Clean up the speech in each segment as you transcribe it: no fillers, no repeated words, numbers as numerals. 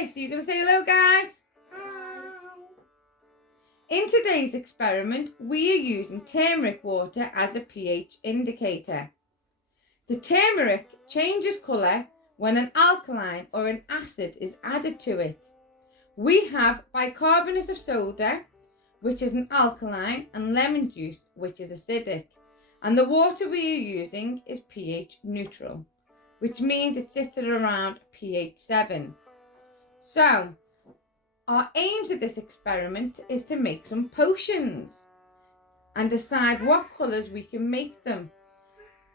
this. Are you going to say hello, guys? In today's experiment, we are using turmeric water as a pH indicator. The turmeric changes colour when an alkaline or an acid is added to it. We have bicarbonate of soda, which is an alkaline, and lemon juice, which is acidic. And the water we are using is pH neutral, which means it sits at around pH 7. So, our aims of this experiment is to make some potions and decide what colours we can make them.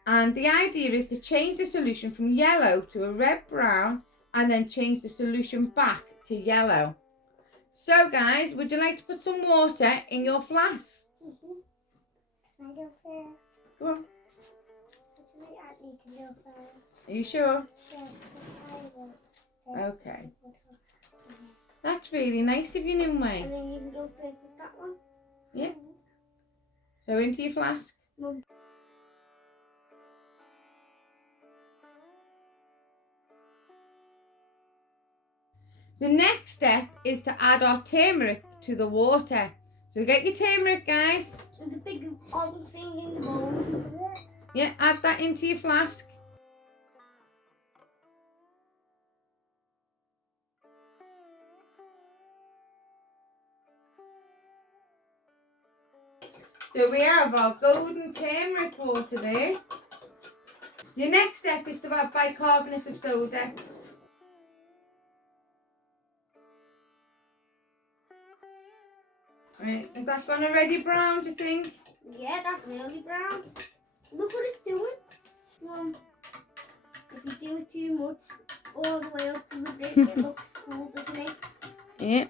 And the idea is to change the solution from yellow to a red-brown and then change the solution back to yellow. So guys, would you like to put some water in your flask? Can I go first? Go on. Actually, I need to go first. Are you sure? Yeah, I will. Okay. That's really nice of you, Nimue. And then you can go first with that one. Yeah. So into your flask. Mum. The next step is to add our turmeric to the water. So get your turmeric, guys. So the big orange thing in the bowl. Yeah, add that into your flask. So we have our golden turmeric water there. Your next step is to add bicarbonate of soda. Right, is that gone already brown, do you think? Yeah, that's nearly brown. Look what it's doing. Mum, if you do it too much, all the way up to the bit, it looks cool, doesn't it? Yeah.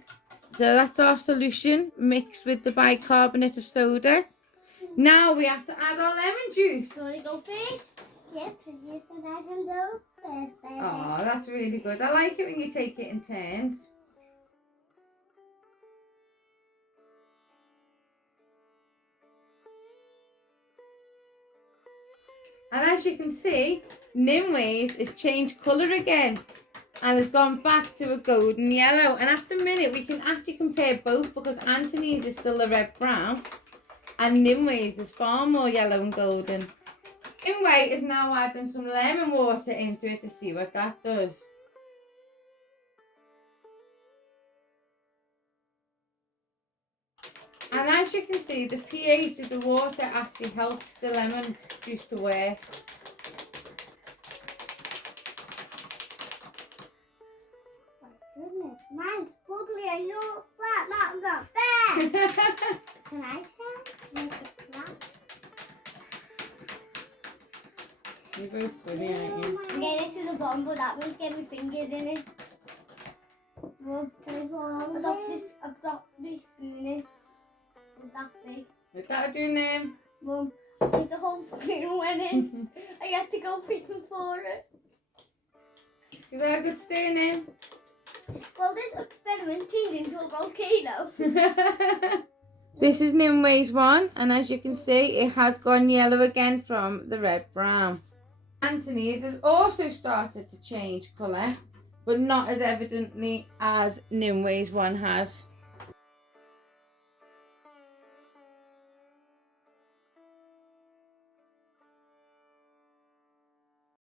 So that's our solution mixed with the bicarbonate of soda. Now we have to add our lemon juice. Do you want to go first? Yes, you said I can go first. Oh, that's really good. I like it when you take it in turns. And as you can see, Nimue's has changed colour again and has gone back to a golden yellow. And at the minute, we can actually compare both because Anthony's is still a red brown and Nimue's is far more yellow and golden. Nimue is now adding some lemon water into it to see what that does. And as you can see, the pH of the water actually helps the lemon juice to work. My goodness, mine's bubbly and you're fat, not fair. Can I try? Make it flat. You're both funny, aren't you? I'm getting it to the bottom, but that one's getting my fingers in it. Well, I've got this spoon in. Exactly. What that do, Nim? Mum, I think the whole spoon went in. I had to go fishing for it. Is that a good stew, Nim? Well, this experiment turned into a volcano. This is Nimue's one, and as you can see, it has gone yellow again from the red-brown. Anthony's has also started to change colour, but not as evidently as Nimue's one has.